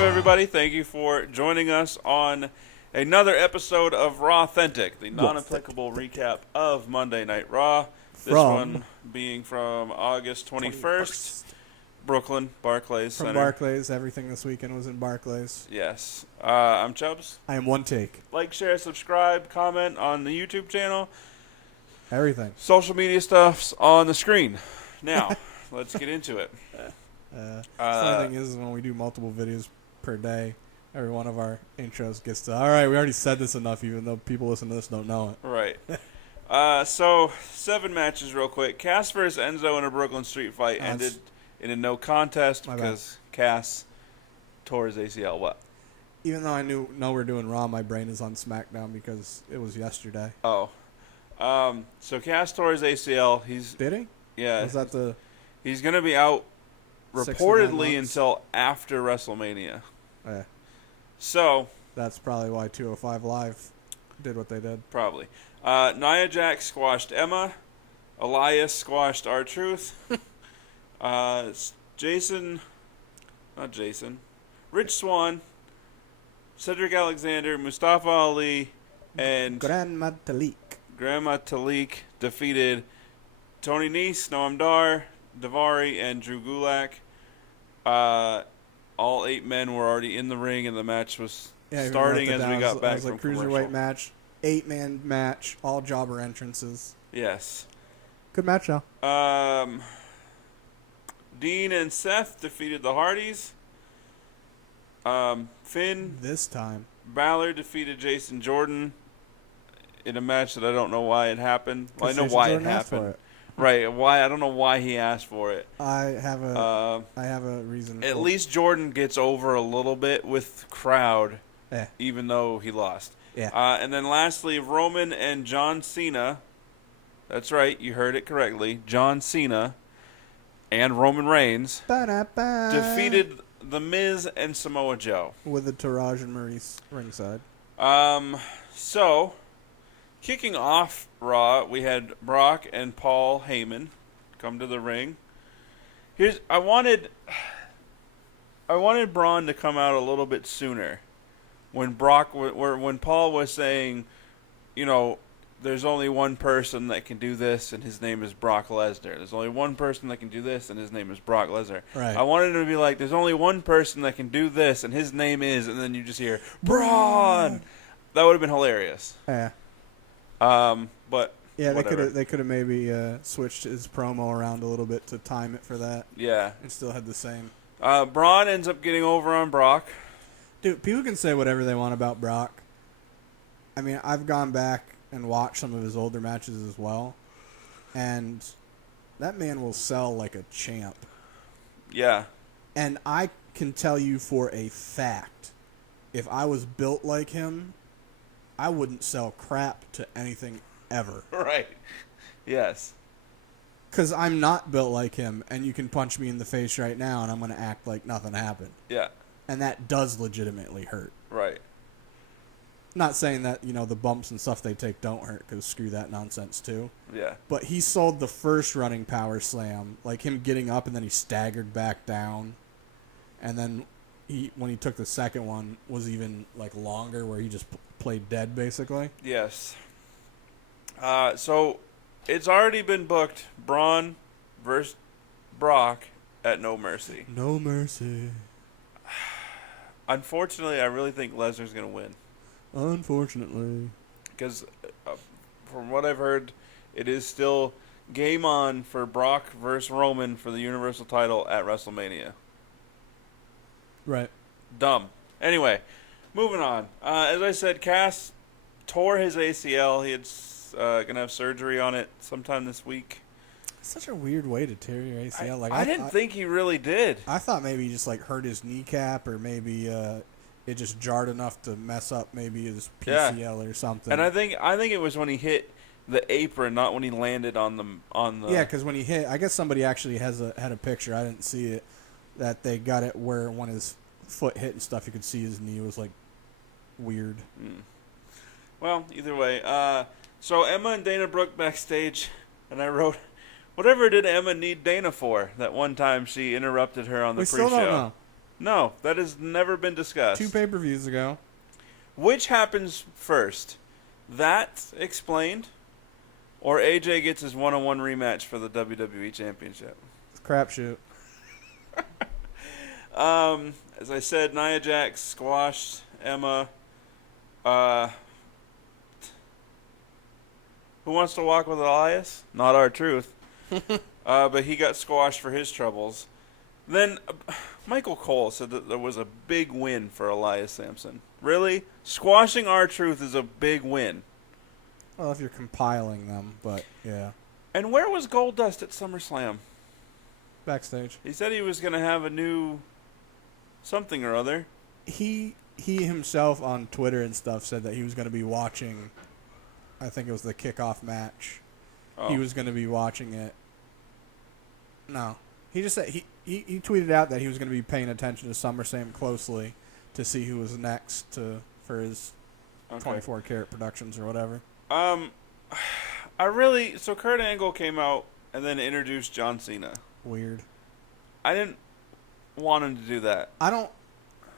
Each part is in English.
up, everybody? Thank you for joining us on another episode of Raw-Thentic, the non-applicable recap of Monday Night Raw. This one being from August 21st, Brooklyn, Barclays From Center. Barclays. Everything this weekend was in Barclays. Yes. I'm Chubbs. I am one take. Like, share, subscribe, comment on the YouTube channel. Everything. Social media stuff's on the screen. Now, let's get into it. The funny thing is when we do multiple videos per day, every one of our intros gets to, all right, we already said this enough, even though people listen to this don't know it. Right. So, 7 matches real quick. Cass versus Enzo in a Brooklyn Street fight ended in a no contest because Cass tore his ACL. What? Even though I know we're doing Raw, my brain is on SmackDown because it was yesterday. Oh. So Cass tore his ACL. Did he? Yeah. Was that the... He's going to be out 6 to 9 reportedly months? until after WrestleMania. Yeah. So. That's probably why 205 Live did what they did. Probably. Nia Jax squashed Emma. Elias squashed R-Truth. Rich Swann, Cedric Alexander, Mustafa Ali, and Grandma Talik defeated Tony Nese, Noam Dar, Daivari, and Drew Gulak. All 8 men were already in the ring, and the match was starting as we got back from commercial. Cruiserweight match, 8-man match, all jobber entrances. Yes. Good match, though. Dean and Seth defeated the Hardys. Finn This time. Balor defeated Jason Jordan in a match that I don't know why it happened. Well, I know Jason why Jordan it asked for happened. it. Right? Why? I don't know why he asked for it. I have a reason. At least Jordan gets over a little bit with crowd, even though he lost. Yeah. And then lastly, Roman and John Cena. That's right, you heard it correctly. John Cena and Roman Reigns defeated The Miz and Samoa Joe. With the Taraj and Maurice ringside. So, kicking off Raw, we had Brock and Paul Heyman come to the ring. I wanted Braun to come out a little bit sooner. When Paul was saying, you know, there's only one person that can do this, and his name is Brock Lesnar. There's only one person that can do this, and his name is Brock Lesnar. Right. I wanted him to be like, there's only one person that can do this, and his name is, and then you just hear, Braun! That would have been hilarious. Yeah. But yeah, whatever. they could have maybe switched his promo around a little bit to time it for that. Yeah. And still had the same. Braun ends up getting over on Brock. Dude, people can say whatever they want about Brock. I mean, I've gone back and watched some of his older matches as well, and that man will sell like a champ. Yeah. And I can tell you for a fact, if I was built like him, I wouldn't sell crap to anything ever. Right. Yes. Because I'm not built like him, and you can punch me in the face right now, and I'm going to act like nothing happened. Yeah. And that does legitimately hurt. Right. Not saying that, you know, the bumps and stuff they take don't hurt, because screw that nonsense, too. Yeah. But he sold the first running power slam, like him getting up and then he staggered back down. And then when he took the second one, was even, like, longer, where he just played dead, basically. Yes. So, it's already been booked, Braun versus Brock at No Mercy. No Mercy. Unfortunately, I really think Lesnar's going to win. Unfortunately. Because from what I've heard, it is still game on for Brock versus Roman for the Universal title at WrestleMania. Right. Dumb. Anyway, moving on. As I said, Cass tore his ACL. He had going to have surgery on it sometime this week. Such a weird way to tear your ACL. I didn't think he really did. I thought maybe he just like hurt his kneecap, or maybe it just jarred enough to mess up maybe his PCL or something. And I think it was when he hit the apron, not when he landed on the. Yeah, because when he hit, I guess somebody actually had a picture. I didn't see it. That they got it where when his foot hit and stuff, you could see his knee was like weird. Well, either way, so Emma and Dana Brooke backstage, and I wrote, whatever did Emma need Dana for? That one time she interrupted her on the pre-show. We still don't know. No, that has never been discussed. 2 pay-per-views ago. Which happens first? That explained? Or AJ gets his one-on-one rematch for the WWE Championship? It's a crapshoot. As I said, Nia Jax squashed Emma. Who wants to walk with Elias? Not our truth. But he got squashed for his troubles. Then Michael Cole said that there was a big win for Elias Sampson. Really? Squashing our truth is a big win. Well, if you're compiling them, but yeah. And where was Goldust at SummerSlam? Backstage. He said he was going to have a new something or other. He himself on Twitter and stuff said that he was going to be watching, I think it was the kickoff match. Oh. He was going to be watching it. No. He just said he tweeted out that he was going to be paying attention to SummerSlam closely to see who was next for his 24 Karat Productions or whatever. So Kurt Angle came out and then introduced John Cena. Weird. I didn't want him to do that.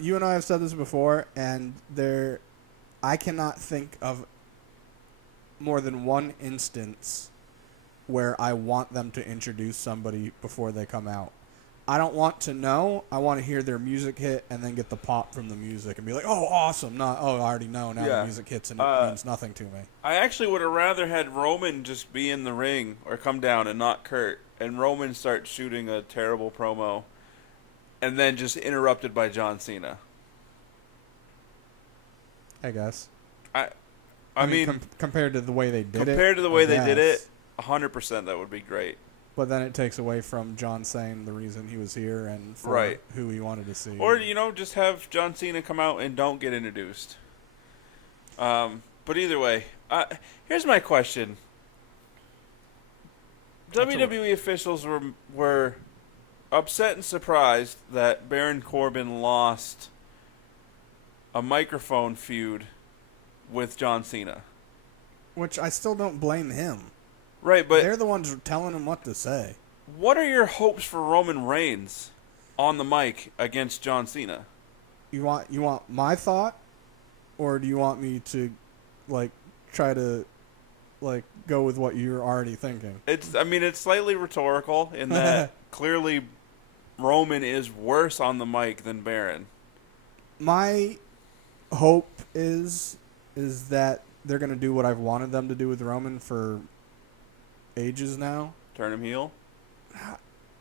You and I have said this before, and I cannot think of more than one instance where I want them to introduce somebody before they come out. I don't want to know. I want to hear their music hit and then get the pop from the music and be like, oh, awesome. Not, oh, I already know. Now the music hits and it means nothing to me. I actually would have rather had Roman just be in the ring or come down and not Kurt. And Roman start shooting a terrible promo and then just interrupted by John Cena. I guess. I mean compared to the way they did it. Compared to the way they did it, 100% that would be great. But then it takes away from John saying the reason he was here and for who he wanted to see. Or, just have John Cena come out and don't get introduced. But either way, here's my question. WWE officials were upset and surprised that Baron Corbin lost a microphone feud with John Cena. Which I still don't blame him. Right, but they're the ones telling him what to say. What are your hopes for Roman Reigns on the mic against John Cena? You want my thought, or do you want me to, try to, go with what you're already thinking? It's slightly rhetorical in that clearly Roman is worse on the mic than Baron. My hope is that they're going to do what I've wanted them to do with Roman for ages now. Turn him heel?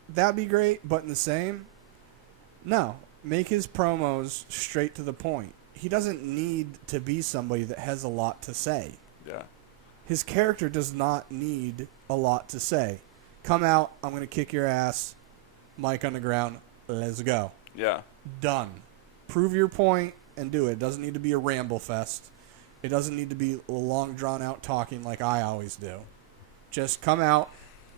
That'd be great, but in the same, no. Make his promos straight to the point. He doesn't need to be somebody that has a lot to say. Yeah. His character does not need a lot to say. Come out, I'm going to kick your ass, mic on the ground, let's go. Yeah. Done. Prove your point and do it. It doesn't need to be a ramble fest. It doesn't need to be a long drawn out talking like I always do. Just come out.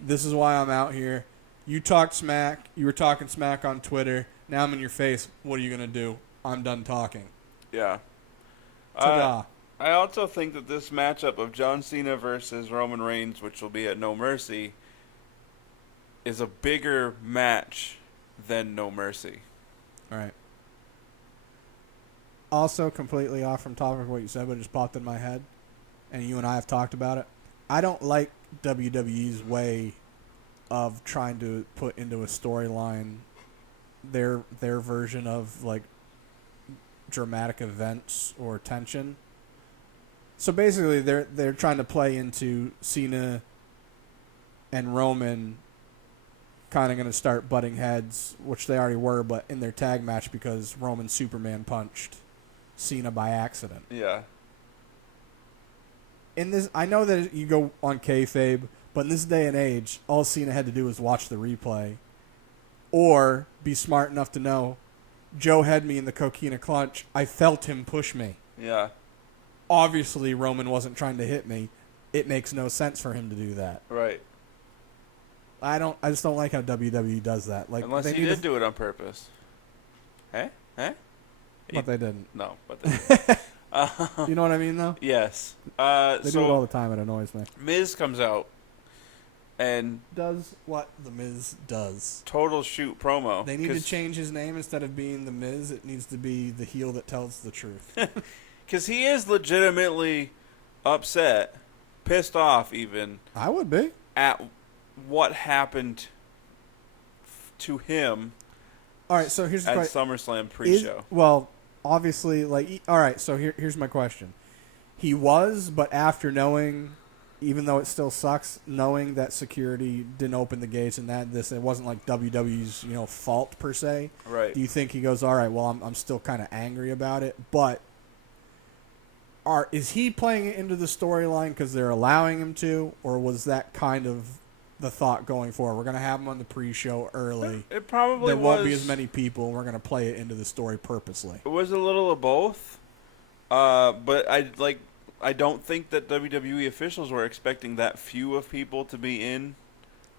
This is why I'm out here. You talked smack. You were talking smack on Twitter. Now I'm in your face. What are you going to do? I'm done talking. Yeah. Ta-da. I also think that this matchup of John Cena versus Roman Reigns, which will be at No Mercy, is a bigger match than No Mercy. All right. Also, completely off from topic of what you said, but it just popped in my head, and you and I have talked about it. I don't like WWE's way of trying to put into a storyline their version of dramatic events or tension. So basically, they're trying to play into Cena and Roman kind of going to start butting heads, which they already were, but in their tag match because Roman Superman punched Cena by accident. Yeah. In this, I know that you go on kayfabe, but in this day and age, all Cena had to do was watch the replay, or be smart enough to know, Joe had me in the Coquina clutch. I felt him push me. Yeah. Obviously, Roman wasn't trying to hit me. It makes no sense for him to do that. Right. I just don't like how WWE does that. Unless he did do it on purpose. Huh? But they didn't. No, but they didn't. You know what I mean, though? Yes. They do it all the time. It annoys me. Miz comes out and does what The Miz does. Total shoot promo. They need to change his name. Instead of being The Miz, it needs to be the heel that tells the truth. Because he is legitimately upset, pissed off even. I would be. At what happened to him. All right, so here's the question. At SummerSlam pre-show. Well, obviously, all right, so here's my question. He was, but after knowing, even though it still sucks, knowing that security didn't open the gates and it wasn't like WWE's fault per se. Right. Do you think he goes, all right, well, I'm still kind of angry about it, but is he playing it into the storyline because they're allowing him to, or was that kind of the thought going forward? We're going to have him on the pre-show early. It probably there won't be as many people. We're going to play it into the story purposely. It was a little of both, but I don't think that WWE officials were expecting that few of people to be in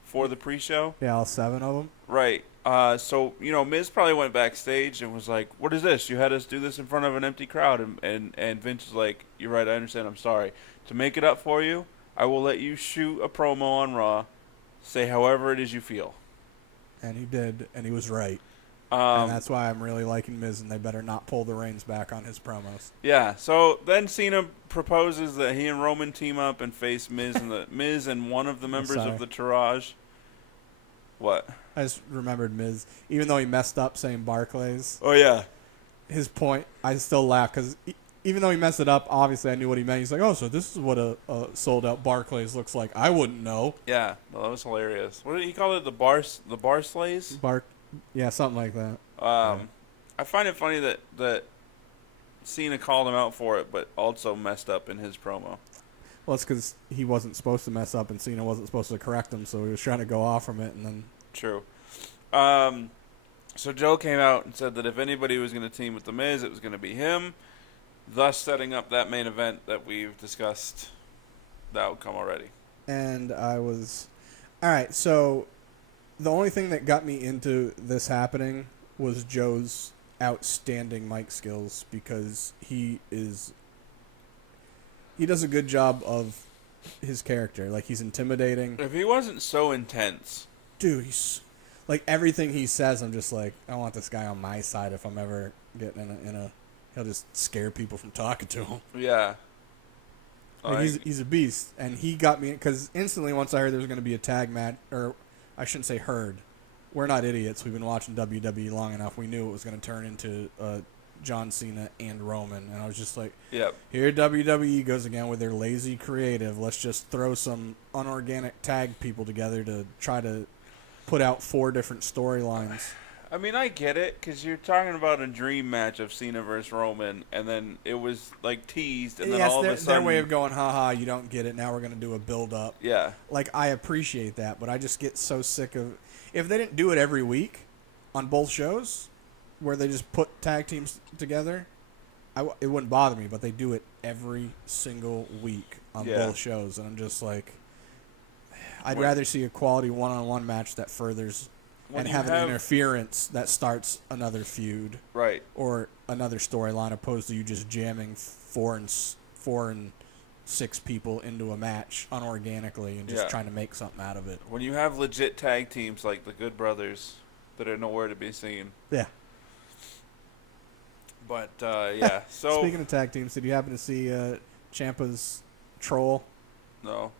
for the pre-show. Yeah, all 7 of them. Right. So Miz probably went backstage and was like, "What is this? You had us do this in front of an empty crowd," and Vince was like, "You're right. I understand. I'm sorry. To make it up for you, I will let you shoot a promo on Raw. Say however it is you feel." And he did, and he was right. And that's why I'm really liking Miz, and they better not pull the reins back on his promos. Yeah. So then Cena proposes that he and Roman team up and face Miz and one of the members of the Tourage. What? I just remembered Miz, even though he messed up saying Barclays. Oh yeah. His point, I still laugh because even though he messed it up, obviously I knew what he meant. He's like, "Oh, so this is what a sold out Barclays looks like." I wouldn't know. Yeah, well, that was hilarious. What did he call it? The bar slays? Yeah, something like that. I find it funny that Cena called him out for it, but also messed up in his promo. Well, it's because he wasn't supposed to mess up, and Cena wasn't supposed to correct him, so he was trying to go off from it, and then... True. So Joe came out and said that if anybody was going to team with The Miz, it was going to be him, thus setting up that main event that we've discussed the outcome already. And I was... All right, so the only thing that got me into this happening was Joe's outstanding mic skills, because he does a good job of his character. Like, he's intimidating. If he wasn't so intense... Dude, he's... Like, everything he says, I'm just like, I want this guy on my side if I'm ever getting in a... He'll just scare people from talking to him. Yeah. Like, he's a beast. And he got me... Because instantly, once I heard there was going to be a tag match... Or, I shouldn't say heard. We're not idiots. We've been watching WWE long enough. We knew it was going to turn into... John Cena and Roman, and I was just like, "Yep, here WWE goes again with their lazy creative. Let's just throw some unorganic tag people together to try to put out 4 different storylines." I mean, I get it, because you're talking about a dream match of Cena versus Roman, and then it was like teased, and then all of a sudden... their way of going, haha, you don't get it, now we're going to do a build-up. Yeah. Like, I appreciate that, but I just get so sick of... If they didn't do it every week on both shows... where they just put tag teams together, it wouldn't bother me, but they do it every single week on both shows, and I'm just like, I'd rather see a quality one-on-one match that furthers and have an interference that starts another feud, right, or another storyline, opposed to you just jamming four and six people into a match unorganically and just trying to make something out of it. When you have legit tag teams like the Good Brothers that are nowhere to be seen. Yeah. But, yeah, so... Speaking of tag teams, did you happen to see Ciampa's Troll? No.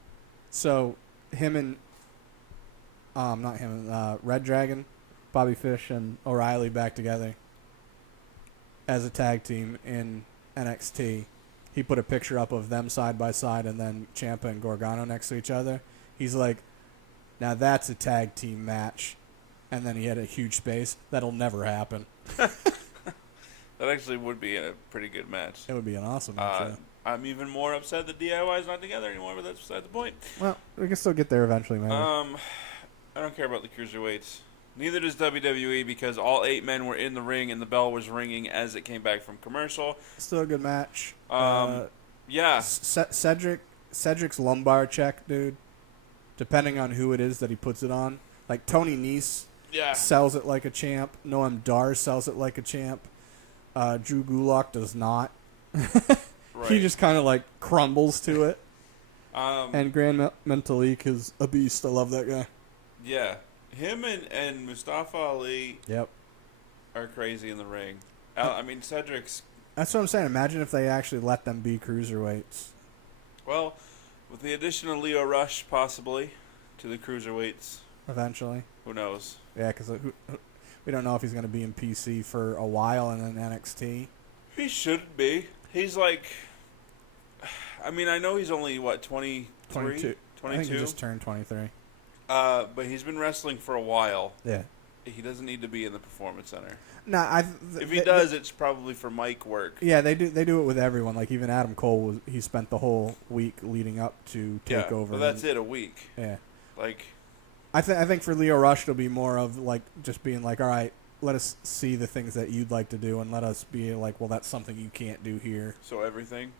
So, him and... Red Dragon, Bobby Fish, and O'Reilly back together as a tag team in NXT. He put a picture up of them side by side and then Ciampa and Gargano next to each other. He's like, now that's a tag team match. And then he had a huge space. That'll never happen. That actually would be a pretty good match. It would be an awesome match. I'm even more upset that DIY is not together anymore, but that's beside the point. Well, we can still get there eventually, maybe. I don't care about the cruiserweights. Neither does WWE, because all 8 men were in the ring and the bell was ringing as it came back from commercial. Still a good match. Yeah. Cedric's lumbar check, dude, depending on who it is that he puts it on. Like, Tony Nese sells it like a champ. Noam Dar sells it like a champ. Drew Gulak does not. Right. He just kind of, like, crumbles to it. And Mentalik is a beast. I love that guy. Yeah. Him and Mustafa Ali Yep. are crazy in the ring. I mean, Cedric's... That's what I'm saying. Imagine if they actually let them be cruiserweights. Well, with the addition of Leo Rush, possibly, to the cruiserweights. Eventually. Who knows? Yeah, because we don't know if he's going to be in PC for a while and then NXT. He should be. He's like... I mean, I know he's only, 23? 22. I think he just turned 23. But he's been wrestling for a while. Yeah. He doesn't need to be in the Performance Center. Nah, if he does, it's probably for mic work. Yeah, they do it with everyone. Like even Adam Cole he spent the whole week leading up to Takeover. But that's it, a week. Yeah. Like, I think for Leo Rush it'll be more of like just being like, all right, let us see the things that you'd like to do, and let us be like, well, that's something you can't do here. So everything.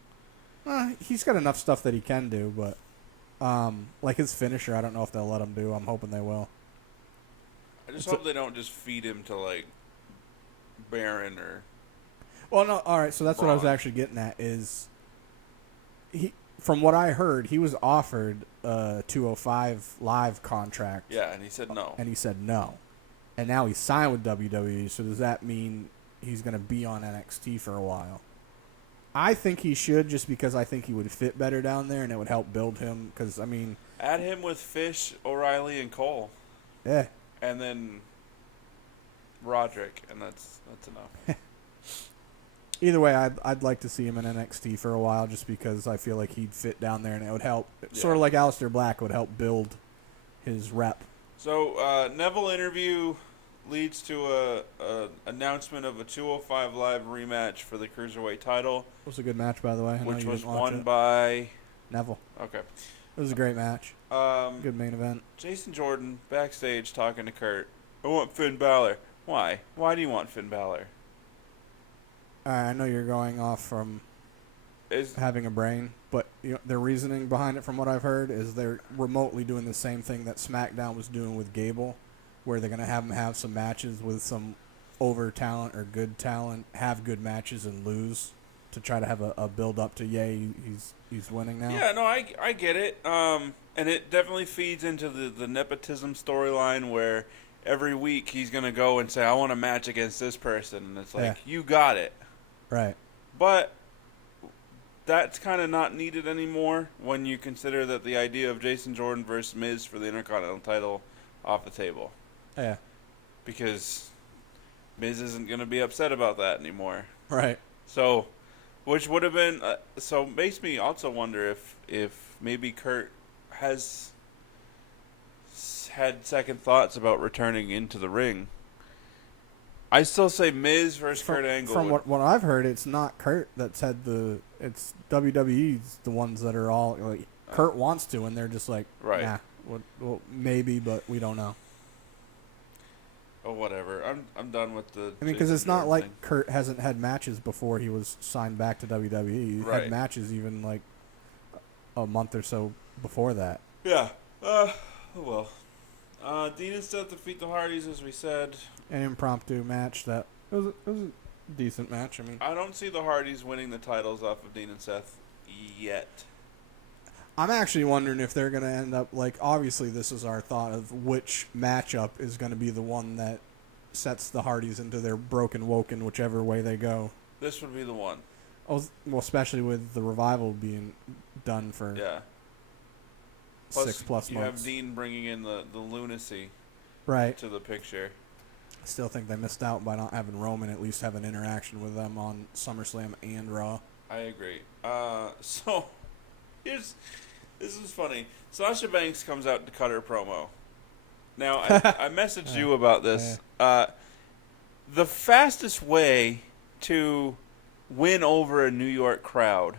He's got enough stuff that he can do, but like his finisher, I don't know if they'll let him do. I'm hoping they will. I just hope they don't just feed him to like Baron or. Well, no. All right, so that's Braun. what I was actually getting at. Is he? From what I heard, he was offered a 205 Live contract. Yeah, and he said no. And he said no, and now he's signed with WWE. So does that mean he's going to be on NXT for a while? I think he should, just because I think he would fit better down there, and it would help build him. Because I mean, add him with Fish, O'Reilly, and Cole. Yeah. And then Roderick, and that's enough. Either way, I'd like to see him in NXT for a while, just because I feel like he'd fit down there, and it would help. Yeah. Sort of like Aleister Black would help build his rep. So Neville interview leads to a announcement of a 205 Live rematch for the Cruiserweight title. It was a good match, by the way. Which was won by Neville. Okay. It was a great match. Good main event. Jason Jordan backstage talking to Kurt. I want Finn Balor. Why? Why do you want Finn Balor? I know you're going off from having a brain, but their reasoning behind it, from what I've heard, is they're remotely doing the same thing that SmackDown was doing with Gable, where they're going to have him have some matches with some over talent or good talent, have good matches and lose, to try to have a build up to he's winning now. Yeah, no, I get it. And it definitely feeds into the nepotism storyline where every week he's gonna go and say, I want a match against this person, and it's like, you got it. Right. But that's kind of not needed anymore when you consider that the idea of Jason Jordan versus Miz for the Intercontinental title off the table. Yeah. Because Miz isn't gonna be upset about that anymore. Right. So. Which would have been so makes me also wonder if maybe Kurt has had second thoughts about returning into the ring. I still say Miz versus Kurt Angle. From what I've heard, it's not Kurt that's had it's WWE's the ones that are all like Kurt wants to, and they're just like, right. Nah, well maybe, but we don't know. Oh, whatever. I'm done with the. I mean, because it's not like Kurt hasn't had matches before he was signed back to WWE. He had matches even like a month or so before that. Yeah. Well. Dean and Seth defeat the Hardys, as we said. An impromptu match that it was a decent match. I mean, I don't see the Hardys winning the titles off of Dean and Seth yet. I'm actually wondering if they're going to end up, like, obviously this is our thought of which matchup is going to be the one that sets the Hardys into their broken woken, whichever way they go. This would be the one. Oh, well, especially with the Revival being done for 6+ months. You have Dean bringing in the lunacy to the picture. I still think they missed out by not having Roman at least have an interaction with them on SummerSlam and Raw. I agree. So, this is funny. Sasha Banks comes out to cut her promo. Now, I messaged you about this. The fastest way to win over a New York crowd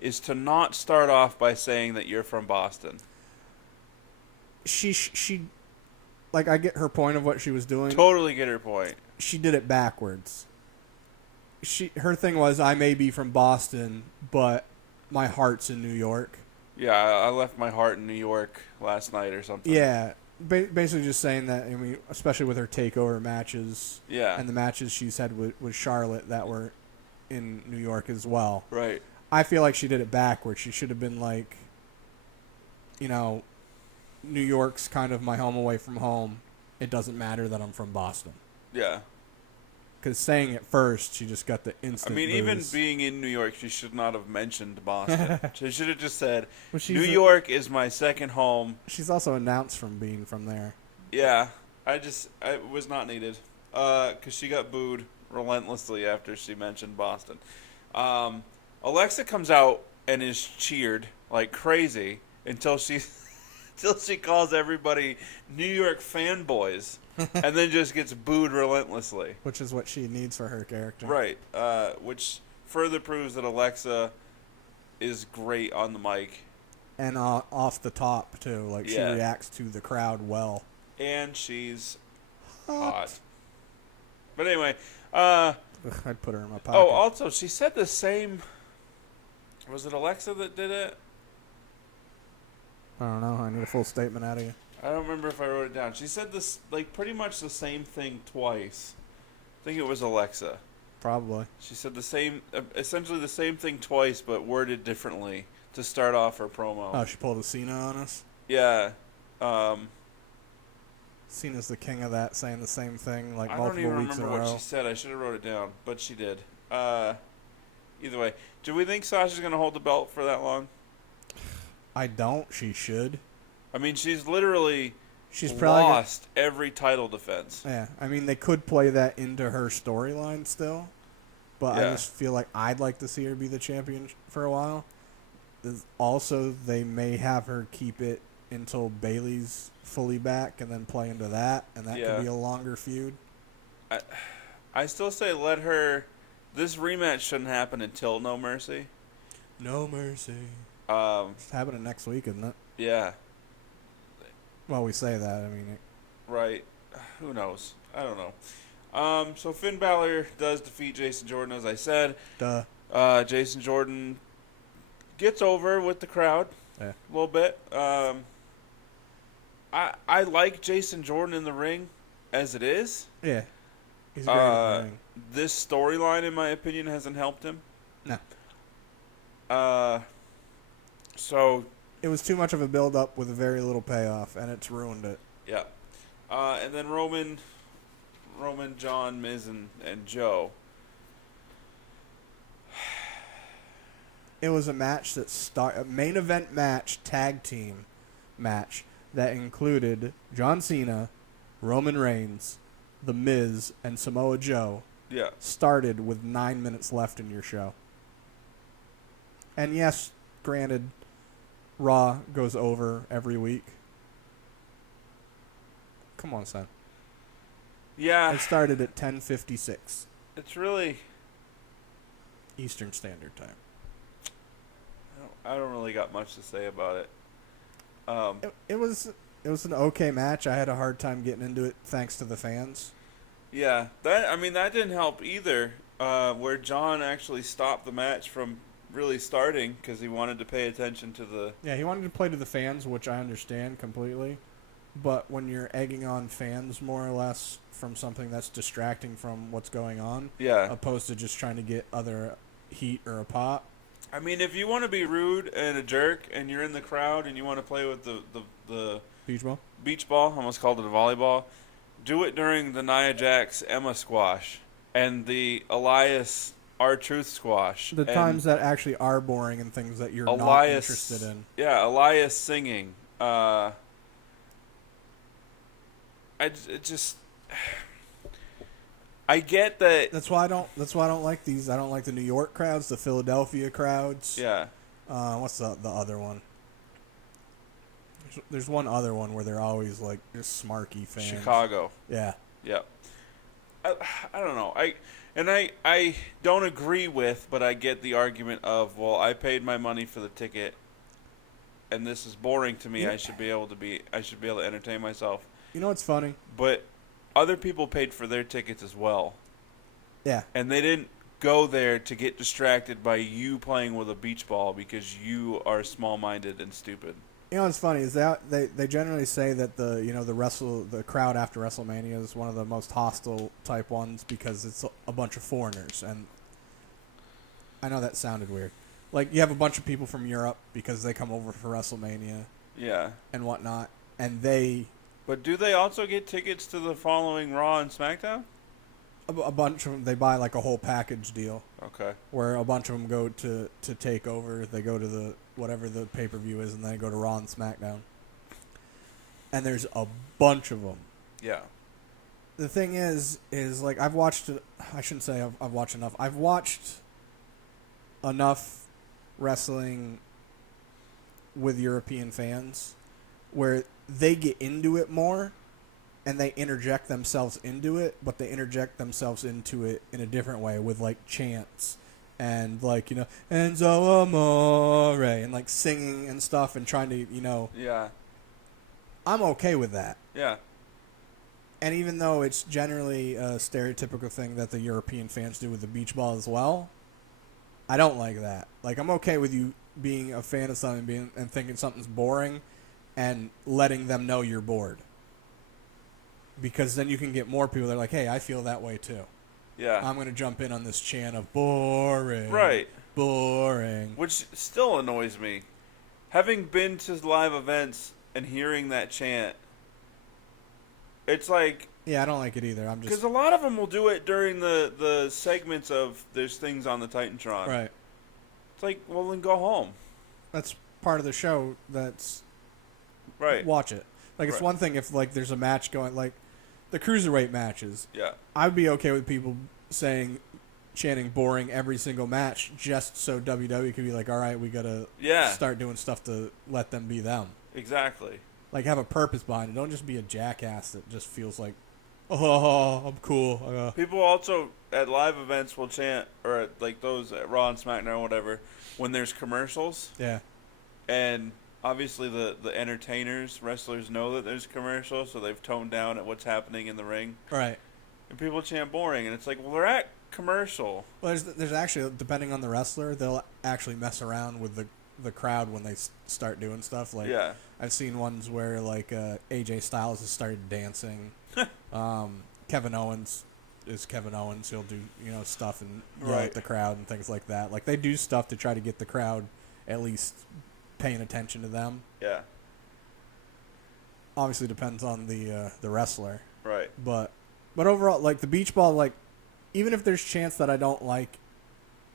is to not start off by saying that you're from Boston. She like, I get her point of what she was doing. Totally get her point. She did it backwards. Her thing was, I may be from Boston, but my heart's in New York. Yeah, I left my heart in New York last night or something. Yeah, basically just saying that. I mean, especially with her takeover matches. Yeah. And the matches she's had with Charlotte that were in New York as well. Right. I feel like she did it backwards. She should have been like, New York's kind of my home away from home. It doesn't matter that I'm from Boston. Yeah. Because saying it first, she just got the instant booze. Even being in New York, she should not have mentioned Boston. She should have just said, New York is my second home. She's also announced from being from there. Yeah. It was not needed. Because she got booed relentlessly after she mentioned Boston. Alexa comes out and is cheered like crazy until she calls everybody New York fanboys. And then just gets booed relentlessly. Which is what she needs for her character. Right. Which further proves that Alexa is great on the mic. And off the top, too. Like, she reacts to the crowd well. And she's hot. But anyway. I'd put her in my pocket. Oh, also, she said the same... Was it Alexa that did it? I don't know. I need a full statement out of you. I don't remember if I wrote it down. She said this, like, pretty much the same thing twice. I think it was Alexa. Probably. She said essentially the same thing twice, but worded differently to start off her promo. Oh, she pulled a CENA on us? Yeah. CENA's the king of that, saying the same thing, like, I multiple don't even weeks in a remember row. what she said. I should have wrote it down, but she did. Either way, do we think Sasha's going to hold the belt for that long? I don't. She should. I mean, she's literally probably lost every title defense. Yeah, I mean, they could play that into her storyline still, but I just feel like I'd like to see her be the champion for a while. Also, they may have her keep it until Bayley's fully back and then play into that, and that could be a longer feud. I still say let her... This rematch shouldn't happen until No Mercy. No Mercy. It's happening next week, isn't it? Yeah. Well, we say that. I mean, right. Who knows? I don't know. So Finn Balor does defeat Jason Jordan, as I said. Duh. Jason Jordan gets over with the crowd a little bit. I like Jason Jordan in the ring as it is. Yeah. He's great in the ring. This storyline, in my opinion, hasn't helped him. No. So it was too much of a build-up with very little payoff, and it's ruined it. Yeah. And then Roman, John, Miz, and Joe. It was a match a main event match, tag team match that included John Cena, Roman Reigns, The Miz, and Samoa Joe. Yeah. Started with 9 minutes left in your show. And yes, granted, Raw goes over every week. Come on, son. Yeah. It started at 10:56. It's really Eastern Standard Time. I don't really got much to say about it. It was an okay match. I had a hard time getting into it thanks to the fans. Yeah, that didn't help either. Where John actually stopped the match from really starting because he wanted to pay attention to the... Yeah, he wanted to play to the fans, which I understand completely. But when you're egging on fans more or less from something that's distracting from what's going on, opposed to just trying to get other heat or a pop. I mean, if you want to be rude and a jerk and you're in the crowd and you want to play with the beach ball, I almost called it a volleyball, do it during the Nia Jax Emma squash and the Elias R-Truth squash. The times that actually are boring and things that you're not interested in. Yeah, Elias singing. I get that. That's why I don't like these. I don't like the New York crowds, the Philadelphia crowds. Yeah. What's the other one? There's one other one where they're always like just smarky fans. Chicago. Yeah. Yeah. I don't know. I don't agree with, but I get the argument of, well, I paid my money for the ticket, and this is boring to me. Yeah. I should be able to entertain myself. You know what's funny? But other people paid for their tickets as well. Yeah. And they didn't go there to get distracted by you playing with a beach ball because you are small-minded and stupid. You know what's funny is that they generally say that the crowd after WrestleMania is one of the most hostile type ones because it's a bunch of foreigners, and I know that sounded weird. Like, you have a bunch of people from Europe because they come over for WrestleMania. Yeah. And whatnot. And they... But do they also get tickets to the following Raw and SmackDown? A bunch of them, they buy like a whole package deal. Okay. Where a bunch of them go to TakeOver. They go to the whatever the pay-per-view is, and then they go to Raw and SmackDown. And there's a bunch of them. Yeah. The thing is like I've watched. I shouldn't say I've watched enough. I've watched enough wrestling with European fans where they get into it more, and they interject themselves into it, but they interject themselves into it in a different way with like chants and like Enzo Amore and like singing and stuff and trying to Yeah. I'm okay with that. Yeah. And even though it's generally a stereotypical thing that the European fans do with the beach ball as well, I don't like that. Like, I'm okay with you being a fan of something and thinking something's boring and letting them know you're bored. Because then you can get more people that are like, hey, I feel that way too. Yeah. I'm going to jump in on this chant of boring. Right. Boring. Which still annoys me. Having been to live events and hearing that chant, it's like... Yeah, I don't like it either. I'm just... Because a lot of them will do it during the segments of there's things on the Titantron. Right. It's like, well, then go home. That's part of the show. That's... Right. Watch it. Like, it's Right. one thing if, like, there's a match going... Like, the Cruiserweight matches. Yeah. I'd be okay with people chanting boring every single match just so WWE could be like, all right, we got to start doing stuff to let them be them. Exactly. Like, have a purpose behind it. Don't just be a jackass that just feels like, oh, I'm cool. People also at live events will chant, or at, like those at Raw and SmackDown or whatever, when there's commercials. Yeah. And obviously the entertainers, wrestlers know that there's commercials, so they've toned down at what's happening in the ring. Right. And people chant boring, and it's like, well, they're at commercial. Well, there's actually, depending on the wrestler, they'll actually mess around with the crowd when they start doing stuff. Like, Yeah. I've seen ones where, like, AJ Styles has started dancing. Kevin Owens is Kevin Owens. He'll do, stuff and yell at the crowd and things like that. Like, they do stuff to try to get the crowd at least paying attention to them. Yeah. Obviously depends on the wrestler. Right. But overall, like, the beach ball, like, even if there's chants that I don't like,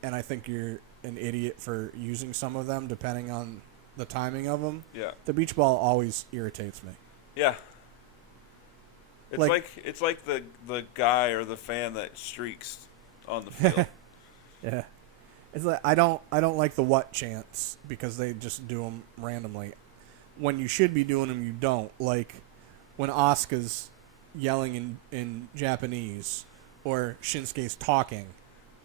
and I think you're an idiot for using some of them, depending on the timing of them, Yeah. the beach ball always irritates me. Yeah. It's like the guy or the fan that streaks on the field. Yeah. It's like I don't like the what chants because they just do them randomly. When you should be doing them, you don't. Like when Asuka's yelling in Japanese or Shinsuke's talking.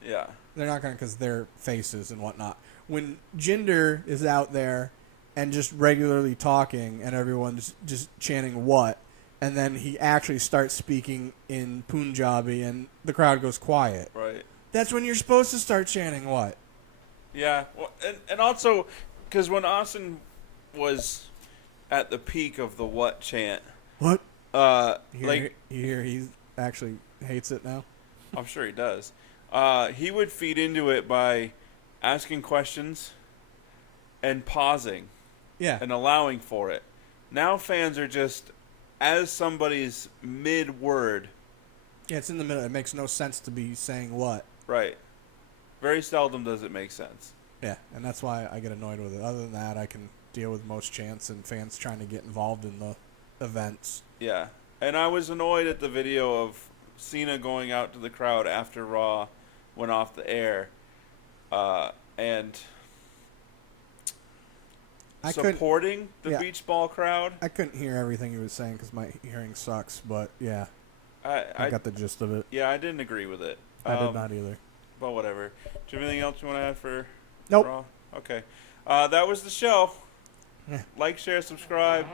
Yeah. They're not going to because they're faces and whatnot. When Jinder is out there and just regularly talking and everyone's just chanting what, and then he actually starts speaking in Punjabi and the crowd goes quiet. Right. That's when you're supposed to start chanting what? Yeah. Well, and also, because when Austin was at the peak of the what chant. What? You hear he actually hates it now? I'm sure he does. He would feed into it by asking questions and pausing. Yeah. And allowing for it. Now fans are just, as somebody's mid-word. Yeah, it's in the middle. It makes no sense to be saying what. Right. Very seldom does it make sense. Yeah, and that's why I get annoyed with it. Other than that, I can deal with most chants and fans trying to get involved in the events. Yeah. And I was annoyed at the video of CENA going out to the crowd after Raw went off the air and supporting the beach ball crowd. I couldn't hear everything he was saying because my hearing sucks, but yeah. I got the gist of it. Yeah, I didn't agree with it. I did not either. But whatever. Do you have anything else you want to add for Nope. Raw? Okay. That was the show. Yeah. Like, share, subscribe.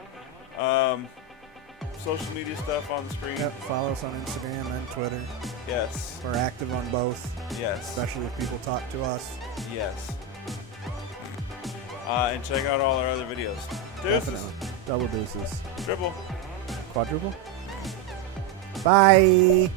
Social media stuff on the screen. Yep, follow us on Instagram and Twitter. Yes. We're active on both. Yes. Especially if people talk to us. Yes. And check out all our other videos. Deuces. Definitely. Double deuces. Triple. Quadruple. Bye.